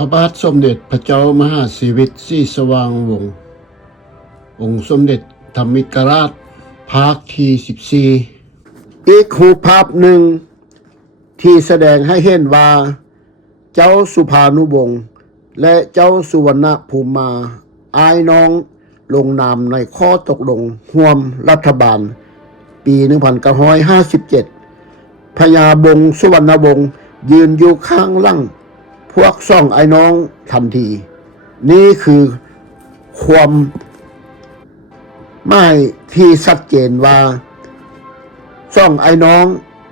ระบาทสมเด็จพระเจ้ามหาสิริศรีสว่างวงศ์องค์สมเด็จธรรมิกราชภาคที่14อีกรูปภาพหนึ่งที่แสดงให้เห็นว่าเจ้าสุภานุวงศ์และเจ้าสุวรรณภูมิมาอายน้องลงนามในข้อตกลงร่วมรัฐบาลปี1957พญาบงสุวรรณวงศ์ยืนอยู่ข้างหลังพวกซ่องไอ้น้องทันทีนี่คือความหมายที่ชัดเจนว่าซ่องไอ้น้อง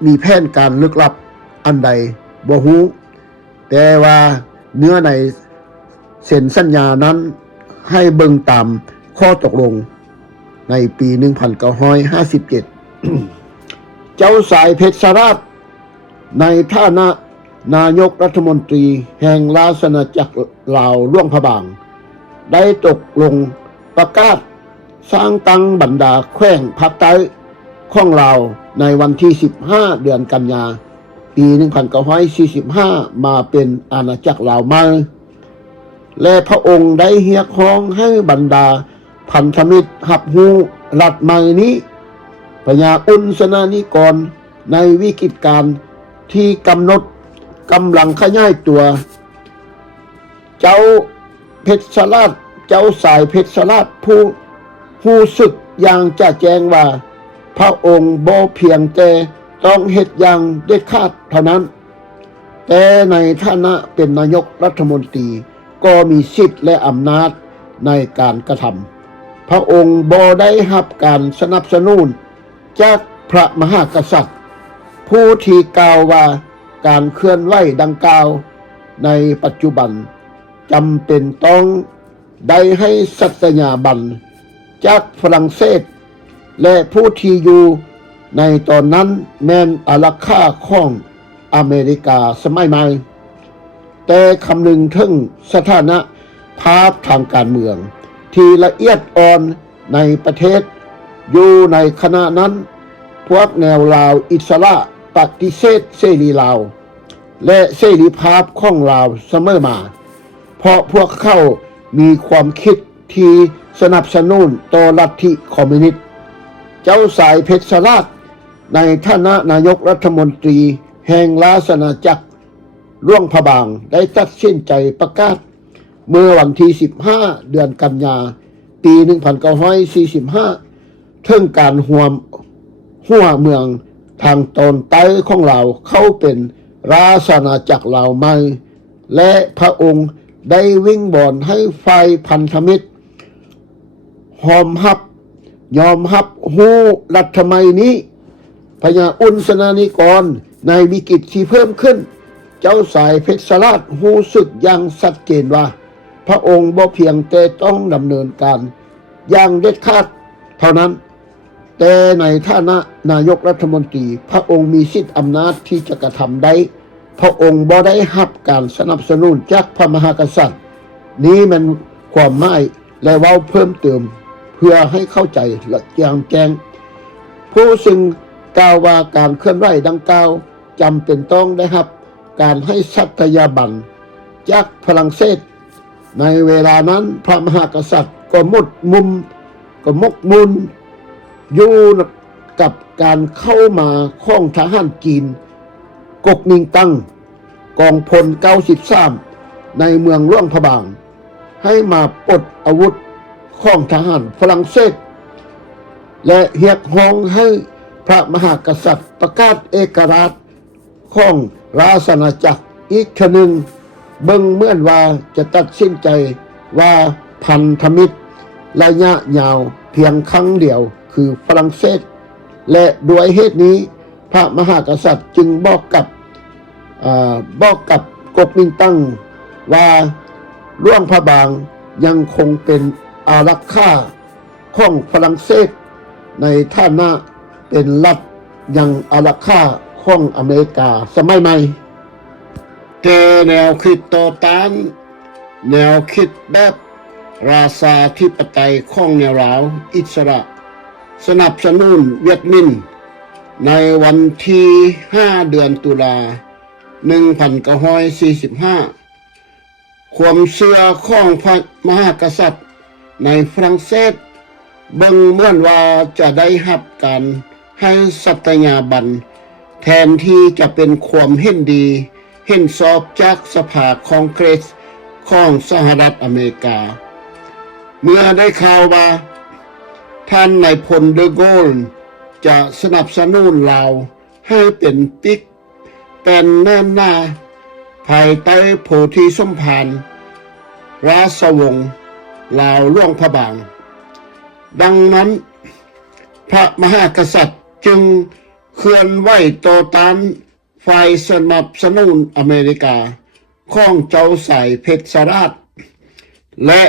มีแผนการลึกลับอันใดบ่ฮู้แต่ว่าเนื้อในเซ็นสัญญานั้นให้เบิ่งตามข้อตกลงในปี1957 เจ้าสายเพชรสราชในฐานะนายกรัฐมนตรีแห่งราชอาณาจักรลาวหลวงพระบางได้ตกลงประกาศสร้างตั้งบรรดาแขวงภาคใต้ของลาวในวันที่15เดือนกันยาปี1945มาเป็นอาณาจักรลาวใหม่และพระองค์ได้เรียกร้องให้บรรดาพันธมิตรรับรู้รัฐใหม่นี้พญาอุนสนานิกรในวิกฤตการณ์ที่กำหนดกำลังขยายตัวเจ้าเพชรสราชเจ้าสายเพชรสราชผู้สึกอย่างจะแจ้งว่าพระองค์บ่เพียงแต่ต้องเฮ็ดอย่างเด็ดขาดเท่านั้นแต่ในฐานะเป็นนายกรัฐมนตรีก็มีสิทธิ์และอำนาจในการกระทำพระองค์บ่ได้รับการสนับสนุนจากพระมหากษัตริย์ผู้ที่กล่าวว่าการเคลื่อนไหวดังกล่าวในปัจจุบันจำเป็นต้องได้ให้สัตยาบันจากฝรั่งเศสและผู้ที่อยู่ในตอนนั้นแม่นอารักขาของอเมริกาสมัยใหม่แต่คำนึงถึงสถานะภาพทางการเมืองที่ละเอียดอ่อนในประเทศอยู่ในขณะนั้นพวกแนวลาวอิสระปฏิเสธเสรีลาวและเสรีภาพของลาวเสมอมาเพราะพวกเขามีความคิดที่สนับสนุนต่อลัทธิคอมมิวนิสต์เจ้าสายเพชรสราชในฐานะนายกรัฐมนตรีแห่งราชอาณาจักรหลวงพระบางได้ตัดสินใจประกาศเมื่อวันที่15เดือนกันยาปี1945ถึงการหัวเมืองทางตอนใต้ของลาวเข้าเป็นราชอาณาจักรลาวใหม่และพระองค์ได้วิ่งบอนให้ฝ่ายพันธมิตรยอมรับฮู้รัฐใหม่นี้พญาอุนสนานิกรในวิกฤตที่เพิ่มขึ้นเจ้าสายเพชรสราชรู้สึกอย่างชัดเจนว่าพระองค์บ่เพียงแต่ต้องดำเนินการอย่างเด็ดขาดเท่านั้นแต่ในฐานะนายกรัฐมนตรีพระองค์มีสิทธิอำนาจที่จะกระทำได้พระองค์บ่ได้รับการสนับสนุนจากพระมหากษัตริย์นี้มันความหมายและเว้าเพิ่มเติมเพื่อให้เข้าใจและแจ่มแจ้งผู้ซึ่งกล่าวว่าการเคลื่อนไหวดังกล่าวจำเป็นต้องได้รับการให้สัตยาบันจากฝรั่งเศสในเวลานั้นพระมหากษัตริย์ก็มกมุนอยู่กับการเข้ามาของทหารจีนกกมิงตังกองพล93ในเมืองหลวงพระบางให้มาปลดอาวุธของทหารฝรั่งเศสและเรียกร้องให้พระมหากษัตริย์ประกาศเอกราชของราชอาณาจักรอีกครั้งหนึ่งเบิ่งเหมือนว่าจะตัดสินใจว่าพันธมิตรระยะยาวเพียงครั้งเดียวคือฝรั่งเศสและด้วยเหตุนี้พระมหากษัตริย์จึงบอกกับกกมินตังว่าหลวงพระบางยังคงเป็นอารักขาของฝรั่งเศสในฐานะเป็นรัฐยังอารักขาของอเมริกาสมัยใหม่แต่แนวคิดต่อต้านแนวคิดแบบราชาธิปไตยของแนวลาวอิสระสนับสนุนเวียดมินในวันที่5เดือนตุลา1945 ความเชื่อของพระมหากษัตริย์ในฝรั่งเศสเบิ่งเหมือนว่าจะได้รับการให้สัตยาบันแทนที่จะเป็นความเห็นดีเห็นชอบจากสภาคองเกรสของสหรัฐอเมริกาเมื่อได้ข่าวว่าท่านนายพลเดอโกลจะสนับสนุนลาวให้เป็นปิกเป็นแน่นหน้าภายใต้โพธิสมภารราชวงศ์ลาวหลวงพระบางดังนั้นพระมหากษัตริย์จึงเคลื่อนไหวต่อต้านฝ่ายสนับสนุนอเมริกาของเจ้าสายเพชรราชและ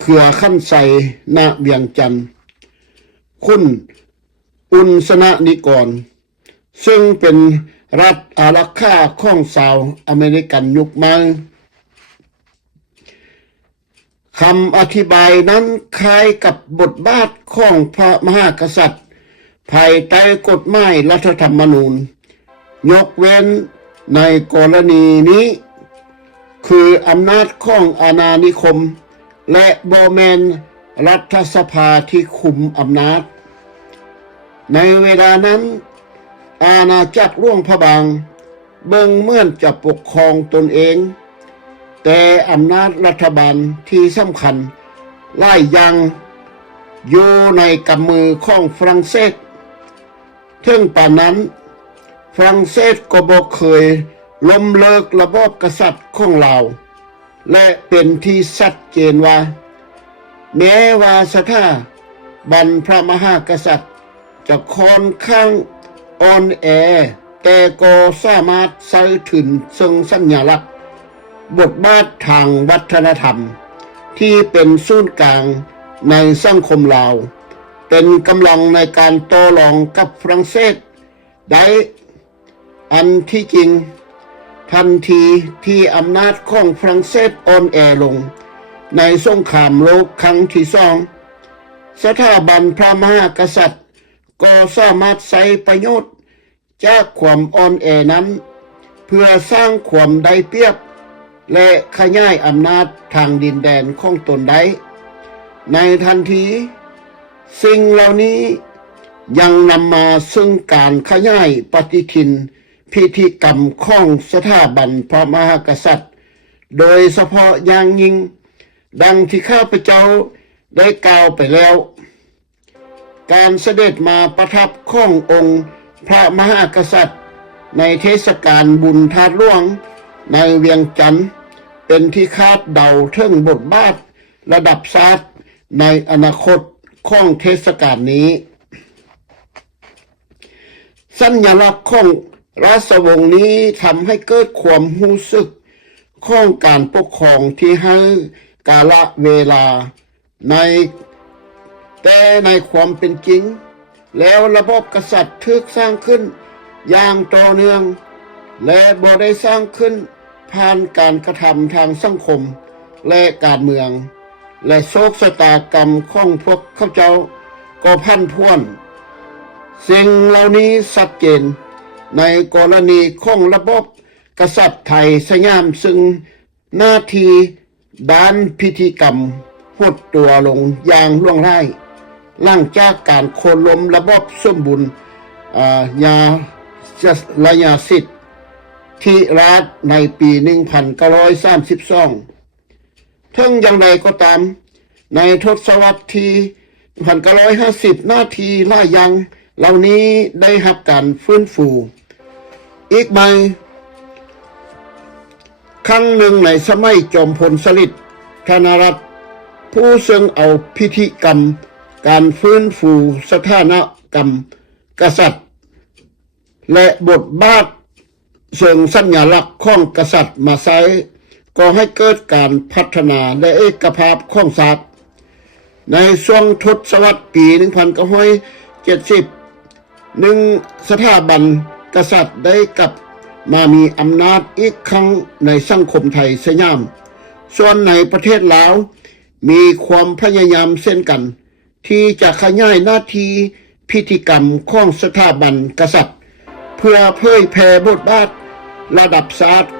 เขื่อขั้นใสณเวียงจันทร์คุณอุณสนนิกรซึ่งเป็นรัฐอารักขาของชาวอเมริกันยุคใหม่คำอธิบายนั้นคล้ายกับบทบาทของพระมหากษัตริย์ภายใต้กฎหมายรัฐธรรมนูญยกเว้นในกรณีนี้คืออำนาจของอาณานิคมและบ่แม่นรัฐสภาที่คุมอำนาจในเวลานั้นอาณาจักรหลวงพระบางเบิ่งเหมือนจะปกครองตนเองแต่อำนาจรัฐบาลที่สำคัญหลายอย่างอยู่ในกำมือของฝรั่งเศสถึงป่านนั้นฝรั่งเศสก็บ่เคยล้มเลิกระบอบกษัตริย์ของลาวและเป็นที่ชัดเจนว่าแม้ว่าสถาบันพระมหากษัตริย์จะค่อนข้างอ่อนแอแต่ก็สามารถใส่ถึงซึ่งสัญลักษณ์บทบาททางวัฒนธรรมที่เป็นศูนย์กลางในสังคมลาวเป็นกำลังในการต่อรองกับฝรั่งเศสได้อันที่จริงทันทีที่อำนาจของฝรั่งเศสอ่อนแอลงในสงครามโลกครั้งที่สองสถาบันพระมหากษัตริย์ก็สามารถใช้ประโยชน์จากความอ่อนแอนั้นเพื่อสร้างความได้เปรียบและขยายอำนาจทางดินแดนของตนได้ในทันทีสิ่งเหล่านี้ยังนำมาซึ่งการขยายปฏิทินพิธีกรรมของสถาบันพระมหากษัตริย์โดยเฉพาะอย่างยิ่งดังที่ข้าพเจ้าได้กล่าวไปแล้วการเสด็จมาประทับขององค์พระมหากษัตริย์ในเทศกาลบุญธาตุหลวงในเวียงจันทร์เป็นที่คาดเดาถึงบทบาทระดับชาติในอนาคตของเทศกาลนี้สัญลักษณ์ของราชวงศ์นี้ทำให้เกิดความรู้สึกของการปกครองที่ให้กาลเวลาแต่ในความเป็นจริงแล้วระบบกษัตริย์ถูกสร้างขึ้นอย่างต่อเนื่องและบ่ได้สร้างขึ้นผ่านการกระทำทางสังคมและการเมืองและโศกชะตากรรมของพวกเขาเจ้าก็พันพ้วนสิ่งเหล่านี้ชัดเจนในกรณีของระบบกษัตริย์ไทยสยามซึ่งหน้าที่ด้านพิธีกรรมหดตัวลงอย่างล่วงไร้หลังจากการโค่นล้มระบบสมบูรณ์ระยะสิทธิ์ที่รัฐในปี 1932 ทั้งอย่างไรก็ตามในทศวรรษที่ 1950 หน้าที่หลายอย่างเหล่านี้ได้รับการฟื้นฟูอีกใบครั้งหนึ่งในสมัยจอมพลสฤษดิ์ธนรัตน์ผู้ซึ่งเอาพิธีกรรมการฟื้นฟูสถานกรรมกษัตริย์และบทบาทเชิงสัญลักษณ์ของกษัตริย์มาใช้ก็ให้เกิดการพัฒนาและเอกภาพของชาติในช่วงทศวรรษปี 1970 สถาบันกษัตริย์ได้กลับมามีอำนาจอีกครั้งในสังคมไทยสยามส่วนในประเทศลาวมีความพยายามเช่นกันที่จะขยายหน้าที่พิธีกรรมของสถาบันกษัตริย์เพื่อเผยแผ่บทบาทระดับชาติ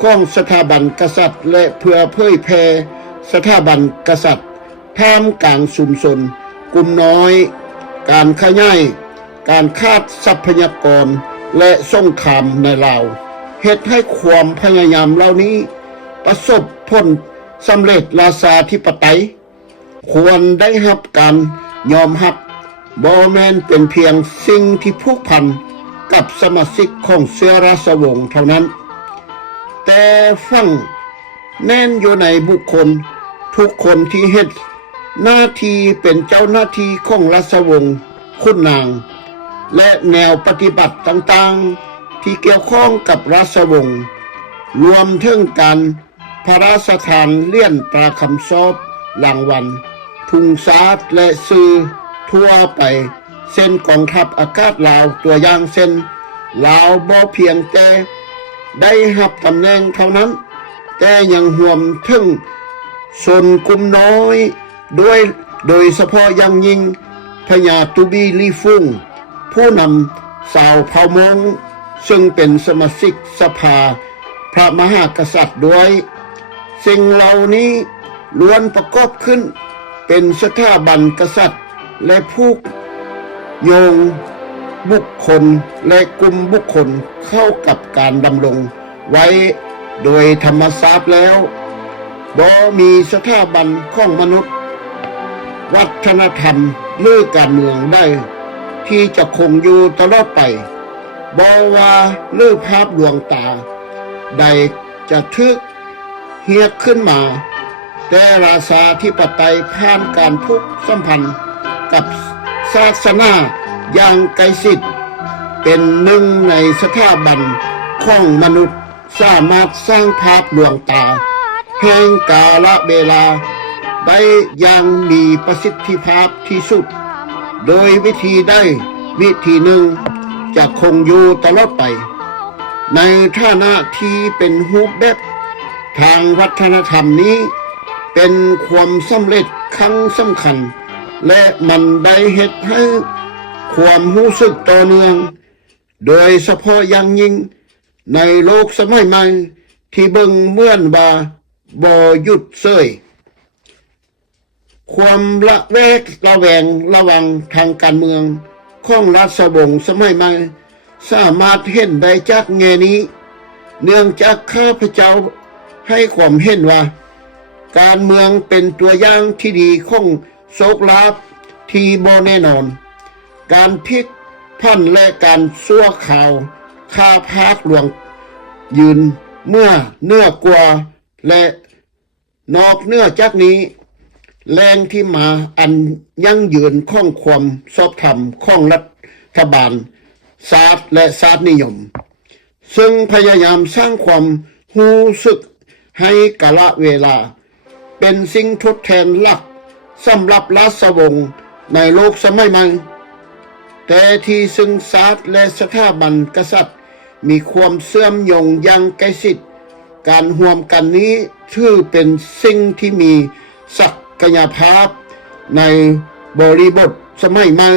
ของสถาบันกษัตริย์และเพื่อเผยแพร่สถาบันกษัตริย์ท่ามกลางชุมชนกลุ่มน้อยการขยายการขาดทรัพยากรและสงครามในลาวเฮ็ดให้ความพยายามเหล่านี้ประสบผลสำเร็จราชาธิปไตยควรได้รับการยอมรับบ่แม่นเป็นเพียงสิ่งที่ผูกพันกับสมาชิกของเชื้อราชวงศ์เท่านั้นแต่ฟังแน่นอยู่ในบุคคลทุกคนที่เฮ็ดหน้าที่เป็นเจ้าหน้าที่ของราชวงศ์ขุนนางและแนวปฏิบัติต่างๆที่เกี่ยวข้องกับราชวงศ์รวมถึงการพระราชทานเลี่ยนตราคำชอบรางวัลทุงสาดและสื่อทั่วไปเส้นกองทัพอากาศลาวตัวอย่างเส้นลาวบ่เพียงแต่ได้รับตำแหน่งเท่านั้นแต่ยังห่วมถึงชนกลุ่มน้อยด้วยโดยเฉพาะอย่างยิ่งพญาตุบีลีฟุงผู้นำชาวเผ่ามงซึ่งเป็นสมาชิกสภาพระมหากษัตริย์ด้วยสิ่งเหล่านี้ล้วนประกอบขึ้นเป็นสถาบันกษัตริย์และผูกโยงบุคคลและกลุ่มบุคคลเข้ากับการดำรงไว้โดยธรรมชาติแล้วบ่มีสถาบันของมนุษย์วัฒนธรรมหรือการเมืองได้ที่จะคงอยู่ตลอดไปบ่ว่าหรือภาพลวงตาใดจะทึกเฮียกขึ้นมาแต่ราชาธิปไตยผ่านการผูกสัมพันธ์กับศาสนาอย่างใกล้ชิดเป็นหนึ่งในสถาบันของมนุษย์สามารถสร้างภาพลวงตาแห่งกาลเวลาได้อย่างมีประสิทธิภาพที่สุดโดยวิธีใดวิธีหนึ่งจะคงอยู่ตลอดไปในฐานะที่เป็นรูปแบบทางวัฒนธรรมนี้เป็นความสำเร็จครั้งสำคัญและมันได้เฮ็ดให้ความรู้สึกต่อเนื่องโดยเฉพาะอย่างยิ่งในโลกสมัยใหม่ที่เบิ่งเหมือนว่าบ่หยุดเซ้ยความละแวกระแวงระวังทางการเมืองของราชวงศ์สมัยใหม่สามารถเห็นได้จากแง่นี้เนื่องจากข้าพเจ้าให้ความเห็นว่าการเมืองเป็นตัวอย่างที่ดีของโชคลาภที่บ่แน่นอนการพลิกผันและการซั่วข่าวข้าพากหลวงยืนเมื่อเนื้อกว่าและนอกเนื้อจากนี้แรงที่มาอันยั่งยืนของความชอบธรรมของรัฐบาลศาสตร์และศาสตร์นิยมซึ่งพยายามสร้างความรู้สึกให้กาลเวลาเป็นสิ่งทดแทนหลักสำหรับราชวงศ์ในโลกสมัยใหม่แต่ที่ซึ่งศาสตร์และสถาบันกษัตริย์มีความเชื่อมโยงอย่างใกล้ชิดการร่วมกันนี้ถือเป็นสิ่งที่มีศักยภาพในบริบทสมัยใหม่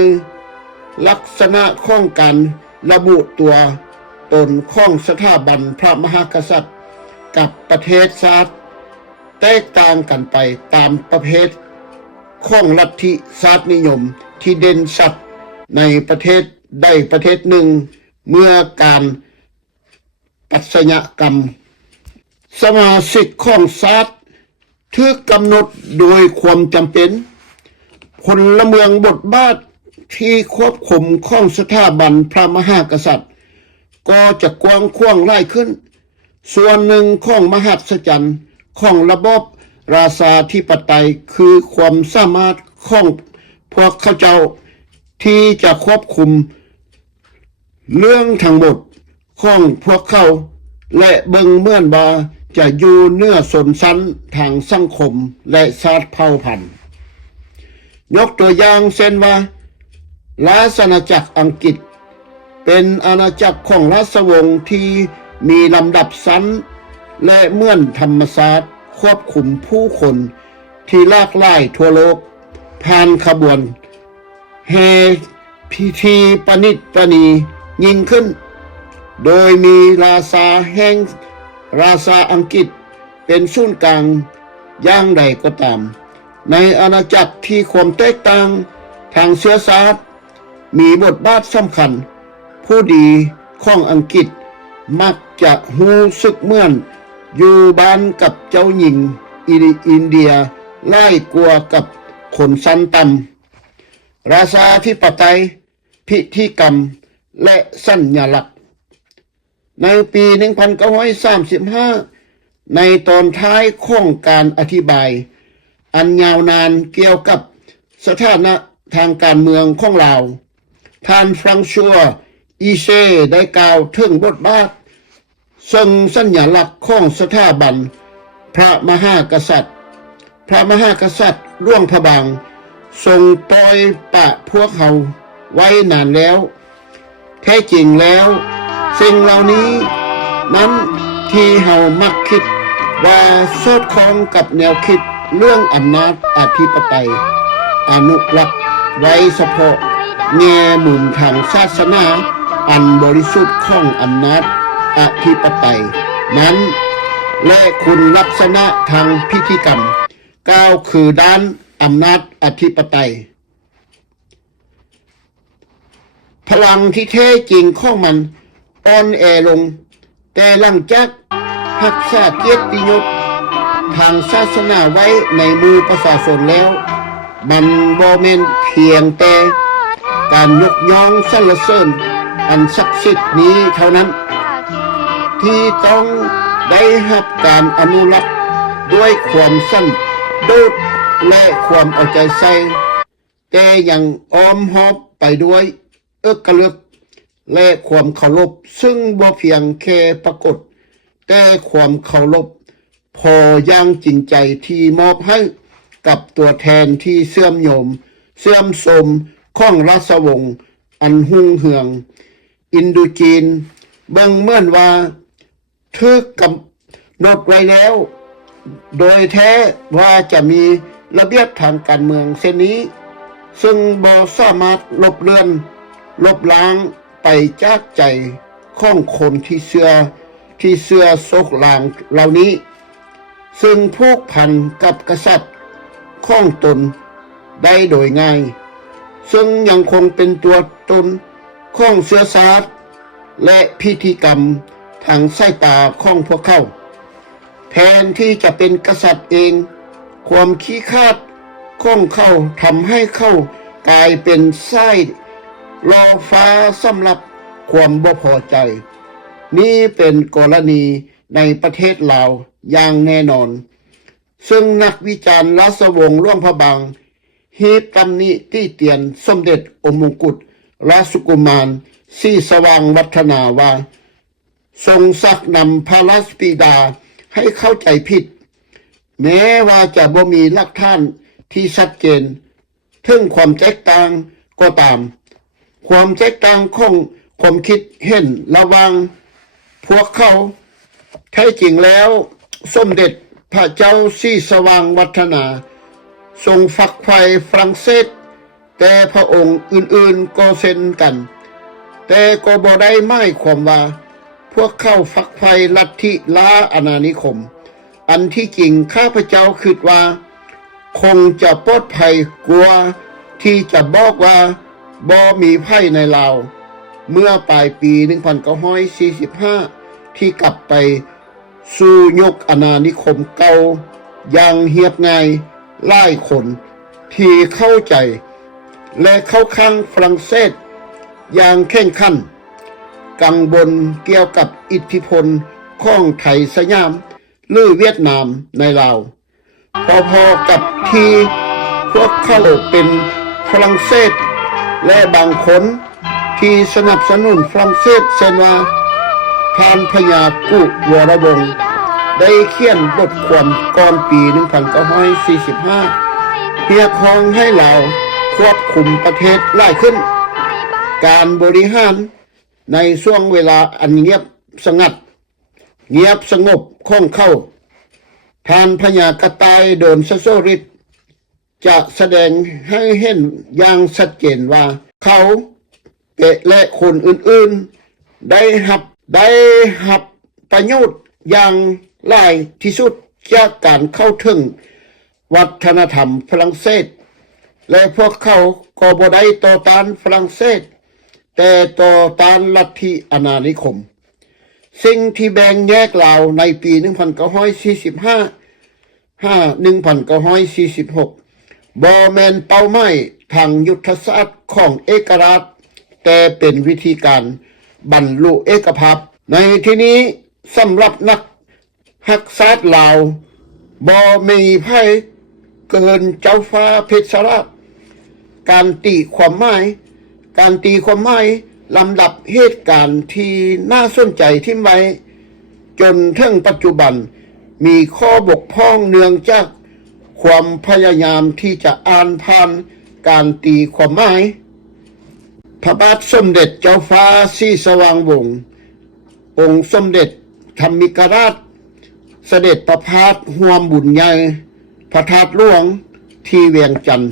ลักษณะของการระบุตัวตนของสถาบันพระมหากษัตริย์กับประเทศชาติแตกต่างกันไปตามประเภทของลัทธิศาสตร์นิยมที่เด่นชัดในประเทศใดประเทศหนึ่งเมื่อการปัชญกรรมสมาชิกของศาสตร์ถูกกำหนดโดยความจำเป็นพลเมืองบทบาทที่ควบคุมของสถาบันพระมหากษัตริย์ก็จะกว้างขวางหลายขึ้นส่วนหนึ่งของมหัศจรรย์ของระบบราชาธิปไตยคือความสามารถของพวกเขาเจ้าที่จะควบคุมเรื่องทั้งหมดของพวกเขาและเบิ่งเหมือนว่าจะอยู่เหนือชนชั้นทางสังคมและชาติเผ่าพันธุ์ยกตัวอย่างเช่นว่าราชอาณาจักรอังกฤษเป็นอาณาจักรของราชวงศ์ที่มีลำดับชั้นและเหมือนธรรมชาติควบคุมผู้คนที่หลากหลายทั่วโลกผ่านขบวนแห่พิธีประณีตประณียิ่งขึ้นโดยมีราชาแห่ง ราชาอังกฤษเป็นศูนย์กลางอย่างใดก็ตาม ในอาณาจักรที่ความแตกต่างทางเชื้อชาติมีบทบาทสำคัญ ผู้ดีของอังกฤษมักจะรู้สึกเหมือนอยู่บ้านกับเจ้าหญิงอินเดียไล่กลัวกับคนชั้นต่ำราชาธิปไตยพิธีกรรมและสัญลักษณ์ในปี 1935 ในตอนท้ายของการอธิบายอันยาวนานเกี่ยวกับสถานะทางการเมืองของเราท่านฟรังซัวอีเซได้กล่าวถึงบทบาทซึ่งสัญลักษณ์ของสถาบันพระมหากษัตริย์ร่วงพระบางทรงปล่อยปะพวกเขาไว้นานแล้วแท้จริงแล้วสิ่งเหล่านี้นั้นที่เฮามักคิดว่าสอดคล้องกับแนวคิดเรื่องอำนาจอธิปไตยอนุรักษ์ไว้เฉพาะแง่มุมทางศาสนาอันบริสุทธิ์ของอำนาจอธิปไตยนั้นและคุณลักษณะทางพิธีกรรมก้าวคือด้านอำนาจอธิปไตยพลังที่แท้จริงของมันอ่อนแอลงแต่หลังจากรักษาเกียรติยศทางศาสนาไว้ในมือประชาชนแล้วมันบ่แม่นเพียงแต่การยกย่องสรรเสริญอันศักดิ์สิทธิ์นี้เท่านั้นที่ต้องได้รับการอนุรักษ์ด้วยความสันโดษและความเอาใจใส่แต่ยังอ้อมหอบไปด้วยเอกลักษณ์และความเคารพซึ่งบ่เพียงแค่ปรากฏแต่ความเคารพพออย่างจริงใจที่มอบให้กับตัวแทนที่เสื่อมโทรมของราชวงศ์อันหุ่งเหืองอินโดจีนเบิ่งเหมือนว่าถูกกำหนดไว้แล้วโดยแท้ว่าจะมีระเบียบทางการเมืองเช่นนี้ซึ่งบ่สามารถลบล้างไปจากใจของคนที่เชื่อโศกลางเหล่านี้ซึ่งผูกพันกับกษัตริย์ของตนได้โดยง่ายซึ่งยังคงเป็นตัวตนของเชื้อชาติและพิธีกรรมทางสายตาของพวกเขาแทนที่จะเป็นกษัตริย์เองความขี้คาดของเขาทำให้เขากลายเป็นไส้รอฟ้าสำหรับความบ่พอใจนี่เป็นกรณีในประเทศลาวอย่างแน่นอนซึ่งนักวิจารณ์ราชวงศ์ร่วงพระบางฮีบตำหนิที่เตียนสมเด็จอมงกุฎราชกุมารศรีสว่างวัฒนาว่าทรงซักนำพระราชบิดาให้เข้าใจผิดแม้ว่าจะบ่มีหลักฐานที่ชัดเจนถึงความแตกต่างก็ตามความแตกต่างของความคิดเห็นระหว่างพวกเขาแท้จริงแล้วสมเด็จพระเจ้าศรีสว่างวัฒนาทรงฝักใฝ่ฝรั่งเศสแต่พระองค์อื่นๆก็เช่นกันแต่ก็บ่ได้หมายความว่าพวกเขาฝักใฝ่ลัทธิล้าอาณานิคมอันที่จริงข้าพเจ้าคิดว่าคงจะปลอดภัยกว่าที่จะบอกว่าบ่มีภัยในลาวเมื่อปลายปี 1945 ที่กลับไปสู่ยุคอาณานิคมเก่าอย่างเรียบง่ายหลายคนที่เข้าใจและเข้าข้างฝรั่งเศสอย่างแข่งขันกังวลเกี่ยวกับอิทธิพลของไทยสยามหรือเวียดนามในลาวพอๆกับที่พวกเขาเป็นฝรั่งเศสและบางคนที่สนับสนุนฝรั่งเศสเช่นว่าท่านพญากุวรวงศ์ได้เขียนบทความก่อนปี 1945 เรียกร้องให้ลาวควบคุมประเทศหลายขึ้นการบริหารในช่วงเวลาอันเงียบสงบของเขาท่านพญากระต่ายโดนสโสฤทธิ์จะแสดงให้เห็นอย่างชัดเจนว่าเขาและคนอื่นๆได้รับประโยชน์ อย่างหลายที่สุดจากการเข้าถึงวัฒนธรรมฝรั่งเศสและพวกเขาก็บ่ได้ต่อต้านฝรั่งเศสแต่ต่อต้านลัทธิอาณานิคมสิ่งที่แบ่งแยกลาวในปี 1946 บ่แม่นเป้าหมายทางยุทธศาสตร์ของเอกราชแต่เป็นวิธีการบรรลุเอกภาพในที่นี้สำหรับนักรักษาลาวบ่มีไผเกินเจ้าฟ้าเพชรราชการตีความหมายลำดับเหตุการณ์ที่น่าสนใจที่ไว้จนถึงปัจจุบันมีข้อบกพร่องเนื่องจากความพยายามที่จะอ่านผ่านการตีความหมายพระบาทสมเด็จเจ้าฟ้าศรีสว่างวงศ์องค์สมเด็จธรรมิกราชเสด็จประพาสร่วมบุญใหญ่พระธาตุหลวงที่เวียงจันทร์